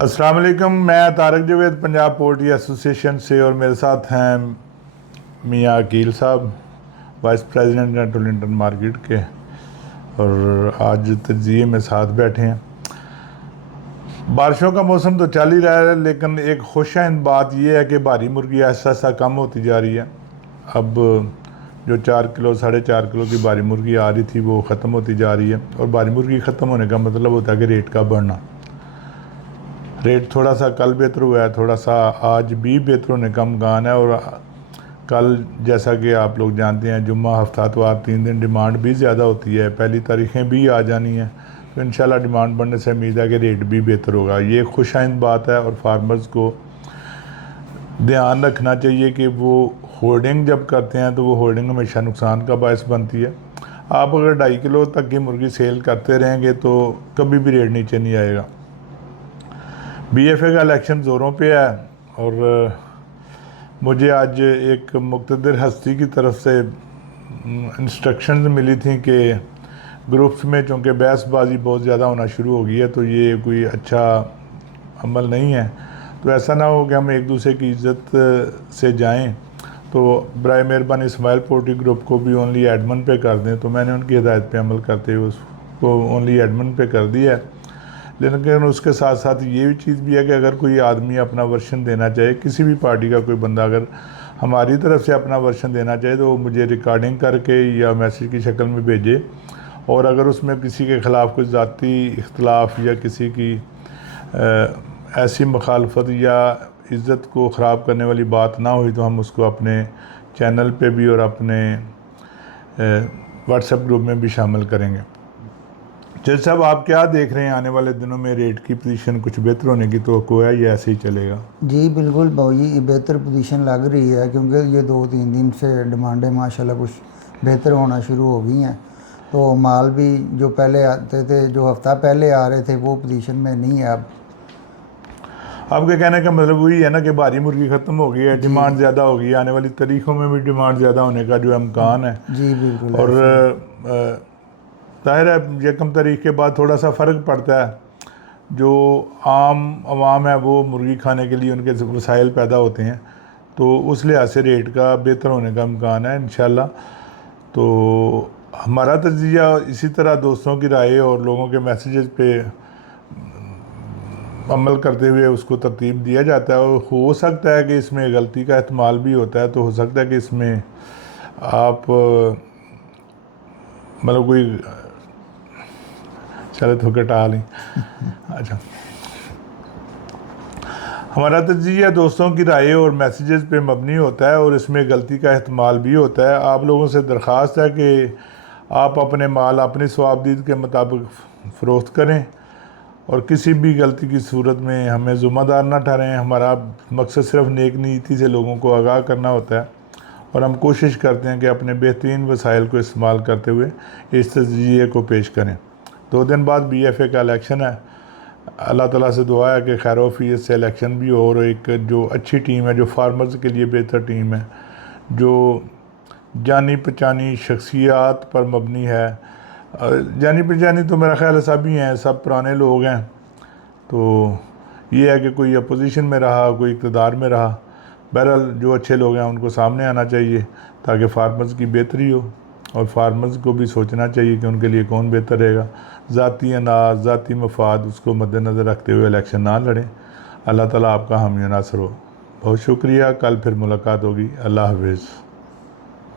अस्सलाम वालेकुम। मैं तारक जावेद पंजाब पोल्ट्री एसोसिएशन से, और मेरे साथ हैं मियाँ अकील साहब, वाइस प्रेसिडेंट हैं टोलिंटन मार्केट के, और आज तजिए में साथ बैठे हैं। बारिशों का मौसम तो चल ही रहा है, लेकिन एक खुशआइंद बात यह है कि भारी मुर्गी ऐसा ऐसा कम होती जा रही है। अब जो 4 किलो 4.5 किलो की भारी मुर्गी आ रही थी वो ख़त्म होती जा रही है, और भारी मुर्गी ख़त्म होने का मतलब होता है कि रेट का बढ़ना। रेट थोड़ा सा कल बेहतर हुआ है, थोड़ा सा आज भी बेहतर होने का इम्कान है। और कल जैसा कि आप लोग जानते हैं जुम्मा हफ्तावार 3 दिन डिमांड भी ज़्यादा होती है, पहली तारीखें भी आ जानी हैं, तो इंशाल्लाह डिमांड बढ़ने से उम्मीद है कि रेट भी बेहतर होगा। ये खुशाइंद बात है, और फार्मर्स को ध्यान रखना चाहिए कि वो होल्डिंग जब करते हैं तो वो होल्डिंग हमेशा नुकसान का बायस बनती है। आप अगर 2.5 किलो तक की मुर्गी सेल करते रहेंगे तो कभी भी रेट नीचे नहीं आएगा। बीएफए का इलेक्शन ज़ोरों पे है, और मुझे आज एक मुक़्तदर हस्ती की तरफ से इंस्ट्रक्शंस मिली थी कि ग्रुप्स में चूँकि बहसबाजी बहुत ज़्यादा होना शुरू हो गई है, तो ये कोई अच्छा अमल नहीं है। तो ऐसा ना हो कि हम एक दूसरे की इज़्ज़त से जाएं, तो बराए मेहरबानी इस्माइल पोल्ट्री ग्रुप को भी ओनली एडमिन पे कर दें। तो मैंने उनकी हिदायत पे अमल करते हुए उसको ओनली एडमिन पे कर दिया है। लेकिन उसके साथ साथ ये भी चीज़ भी है कि अगर कोई आदमी अपना वर्शन देना चाहे, किसी भी पार्टी का कोई बंदा अगर हमारी तरफ से अपना वर्शन देना चाहे, तो वो मुझे रिकॉर्डिंग करके या मैसेज की शक्ल में भेजे, और अगर उसमें किसी के ख़िलाफ़ कोई ज़ाती इख्तलाफ या किसी की ऐसी मुखालफत या इज़्ज़त को ख़राब करने वाली बात ना हुई, तो हम उसको अपने चैनल पे भी और अपने व्हाट्सएप ग्रुप में भी शामिल करेंगे। जज साहब, आप क्या देख रहे हैं आने वाले दिनों में रेट की पोजीशन कुछ बेहतर होने की तो है या ऐसे ही चलेगा? जी बिल्कुल भाई, बेहतर पोजीशन लग रही है, क्योंकि ये 2-3 दिन से डिमांडें माशाल्लाह कुछ बेहतर होना शुरू हो गई हैं। तो माल भी जो पहले आते थे, जो हफ्ता पहले आ रहे थे, वो पोजीशन में नहीं है अब। आपके कहने का मतलब वही है ना कि भारी मुर्गी ख़त्म हो गई है, डिमांड ज़्यादा हो गई है, आने वाली तारीखों में भी डिमांड ज़्यादा होने का जो इम्कान है। जी बिल्कुल। और ज़ाहिर है यकम तारीख के बाद थोड़ा सा फ़र्क पड़ता है। जो आम आवाम है वो मुर्गी खाने के लिए उनके वसाइल पैदा होते हैं, तो उस लिहाज से रेट का बेहतर होने का इम्कान है इंशाल्लाह। तो हमारा तजिया इसी तरह दोस्तों की राय और लोगों के मैसेजेस पे अमल करते हुए उसको तरतीब दिया जाता है। और हो सकता है कि इसमें गलती का एहतमाल भी होता है, तो हो सकता है कि इसमें आप मतलब कोई चले तो घटा लें। अच्छा, हमारा तजिया दोस्तों की राय और मैसेजेस पे मबनी होता है, और इसमें गलती का एहतमाल भी होता है। आप लोगों से दरख्वास्त है कि आप अपने माल अपनी स्वाबदीद के मुताबिक फ़रोख्त करें, और किसी भी गलती की सूरत में हमें ज़िम्मेदार ना ठहरें। हमारा मकसद सिर्फ नेक नीयती से लोगों को आगाह करना होता है, और हम कोशिश करते हैं कि अपने बेहतरीन वसाइल को इस्तेमाल करते हुए इस तजिए को पेश करें। 2 दिन बाद बीएफए का इलेक्शन है। अल्लाह ताला से दुआ है कि खैर वफियत से इलेक्शन भी हो, और एक जो अच्छी टीम है, जो फार्मर्स के लिए बेहतर टीम है, जो जानी पहचानी शख्सियात पर मबनी है। जानी पहचानी तो मेरा ख्याल है सभी हैं, सब पुराने लोग हैं। तो ये है कि कोई अपोजिशन में रहा, कोई इक़्तिदार में रहा, बहरहाल जो अच्छे लोग हैं उनको सामने आना चाहिए ताकि फार्मर्स की बेहतरी हो, और फार्मर्स को भी सोचना चाहिए कि उनके लिए कौन बेहतर रहेगा। ज़ाती अनाज, ज़ाती मफाद उसको मद्देनज़र रखते हुए इलेक्शन ना लड़ें। अल्लाह ताला आपका हामी नासर हो। बहुत शुक्रिया, कल फिर मुलाकात होगी। अल्लाह हाफ़िज़।